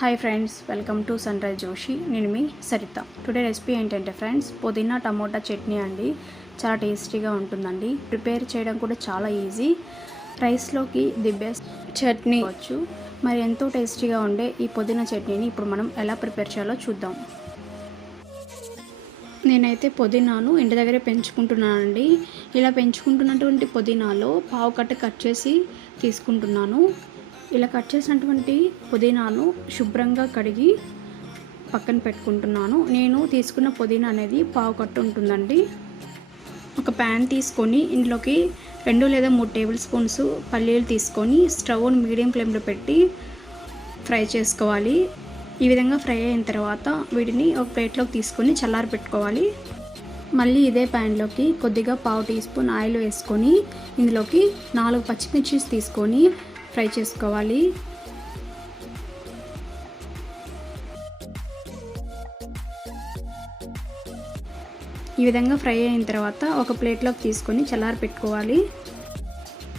Hi friends, welcome to sunrise Joshi. నేను మీ Saritha. Today recipe ఏంటంటే ఫ్రెండ్స్, పుదీనా టమోటా చట్నీ అండి. చాలా టేస్టీగా ఉంటుందండి. ప్రిపేర్ చేయడం కూడా చాలా ఈజీ. రైస్లోకి ది బెస్ట్ చట్నీ వచ్చు. మరి ఎంతో టేస్టీగా ఉండే ఈ పుదీనా చట్నీని ఇప్పుడు మనం ఎలా ప్రిపేర్ చేయాలో చూద్దాం. నేనైతే పుదీనాను ఇంటి దగ్గరే పెంచుకుంటున్నానండి. ఇలా పెంచుకుంటున్నటువంటి పుదీనాలో పావు కట్ చేసి తీసుకుంటున్నాను. ఇలా కట్ చేసినటువంటి పుదీనాను శుభ్రంగా కడిగి పక్కన పెట్టుకుంటున్నాను. నేను తీసుకున్న పుదీనా అనేది పావు కట్టు ఉంటుందండి. ఒక ప్యాన్ తీసుకొని ఇందులోకి 2 లేదా 3 టేబుల్ స్పూన్స్ పల్లీలు తీసుకొని స్టవ్ను మీడియం ఫ్లేమ్లో పెట్టి ఫ్రై చేసుకోవాలి. ఈ విధంగా ఫ్రై అయిన తర్వాత వీటిని ఒక ప్లేట్లోకి తీసుకొని చల్లారి పెట్టుకోవాలి. మళ్ళీ ఇదే ప్యాన్లోకి కొద్దిగా పావు టీ స్పూన్ ఆయిల్ వేసుకొని ఇందులోకి 4 పచ్చిమిర్చి తీసుకొని ఫ్రై చేసుకోవాలి. ఈ విధంగా ఫ్రై అయిన తర్వాత ఒక ప్లేట్లోకి తీసుకొని చల్లారి పెట్టుకోవాలి.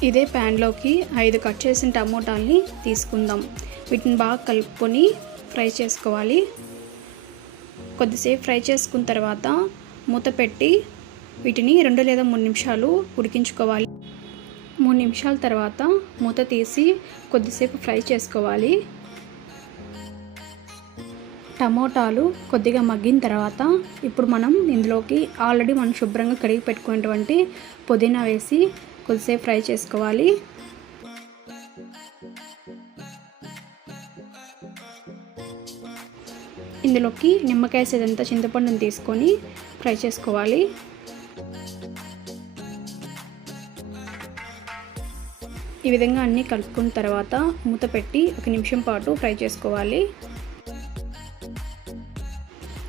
ఇదే ప్యాన్లోకి 5 కట్ చేసిన టమోటాలని తీసుకుందాం. వీటిని బాగా కలుపుకొని ఫ్రై చేసుకోవాలి. కొద్దిసేపు ఫ్రై చేసుకున్న తర్వాత మూత పెట్టి వీటిని 2 లేదా 3 నిమిషాలు ఉడికించుకోవాలి. 3 నిమిషాల తర్వాత మూత తీసి కొద్దిసేపు ఫ్రై చేసుకోవాలి. టమోటాలు కొద్దిగా మగ్గిన తర్వాత ఇప్పుడు మనం ఇందులోకి ఆల్రెడీ మనం శుభ్రంగా కడిగి పెట్టుకున్నటువంటి పుదీనా వేసి కొద్దిసేపు ఫ్రై చేసుకోవాలి. ఇందులోకి నిమ్మకాయ సైజంతా చింతపండుని తీసుకొని ఫ్రై చేసుకోవాలి. ఈ విధంగా అన్నీ కలుపుకున్న తర్వాత మూత పెట్టి 1 నిమిషం పాటు ఫ్రై చేసుకోవాలి.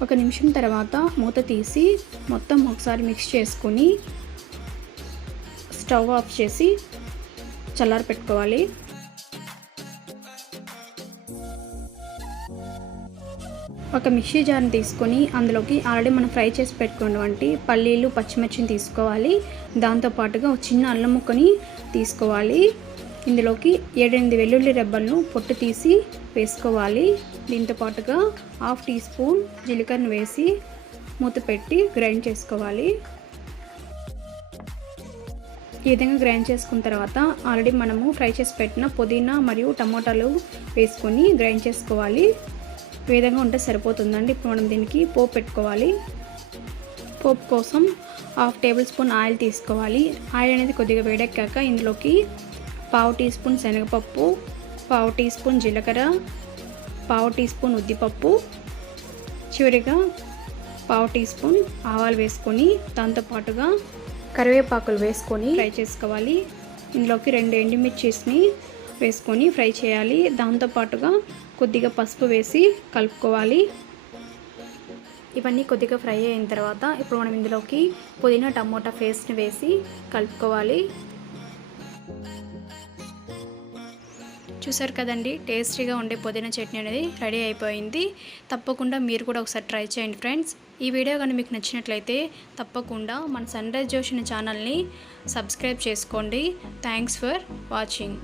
1 నిమిషం తర్వాత మూత తీసి మొత్తం ఒకసారి మిక్స్ చేసుకొని స్టవ్ ఆఫ్ చేసి చల్లారి పెట్టుకోవాలి. ఒక మిక్సీ జార్ని తీసుకొని అందులోకి ఆల్రెడీ మనం ఫ్రై చేసి పెట్టుకున్నటువంటి పల్లీలు పచ్చిమిర్చిని తీసుకోవాలి. దాంతోపాటుగా ఒక చిన్న అల్లం ముక్కని తీసుకోవాలి. ఇందులోకి 7-8 వెల్లుల్లి రెబ్బలను పొట్టు తీసి వేసుకోవాలి. దీంతో పాటుగా 1/2 టీ స్పూన్ జీలకర్రను వేసి మూత పెట్టి గ్రైండ్ చేసుకోవాలి. ఈ విధంగా గ్రైండ్ చేసుకున్న తర్వాత ఆల్రెడీ మనము ఫ్రై చేసి పెట్టిన పుదీనా మరియు టమోటాలు వేసుకొని గ్రైండ్ చేసుకోవాలి. ఈ విధంగా ఉంటే సరిపోతుందండి. ఇప్పుడు మనం దీనికి పోపు పెట్టుకోవాలి. పోపు కోసం 1/2 టేబుల్ స్పూన్ ఆయిల్ తీసుకోవాలి. ఆయిల్ అనేది కొద్దిగా వేడెక్కాక ఇందులోకి 1/2 టీ స్పూన్ శనగపప్పు, 1/2 టీ స్పూన్ జీలకర్ర, 1/2 టీ స్పూన్ ఉద్దిపప్పు, చివరిగా 1/2 టీ స్పూన్ ఆవాలు వేసుకొని దాంతోపాటుగా కరివేపాకులు వేసుకొని ఫ్రై చేసుకోవాలి. ఇందులోకి 2 ఎండుమిర్చిని వేసుకొని ఫ్రై చేయాలి. దాంతోపాటుగా కొద్దిగా పసుపు వేసి కలుపుకోవాలి. ఇవన్నీ కొద్దిగా ఫ్రై అయిన తర్వాత ఇప్పుడు మనం ఇందులోకి పుదీనా టమోటా పేస్ట్ని వేసి కలుపుకోవాలి. చూసారు కదండి, టేస్టీగా ఉండే పుదీనా చట్నీ అనేది రెడీ అయిపోయింది. తప్పకుండా మీరు కూడా ఒకసారి ట్రై చేయండి ఫ్రెండ్స్. ఈ వీడియో కానీ మీకు నచ్చినట్లయితే తప్పకుండా మన సన్ రైజ్ జోషి ఛానల్ని సబ్స్క్రైబ్ చేసుకోండి. Thanks for watching.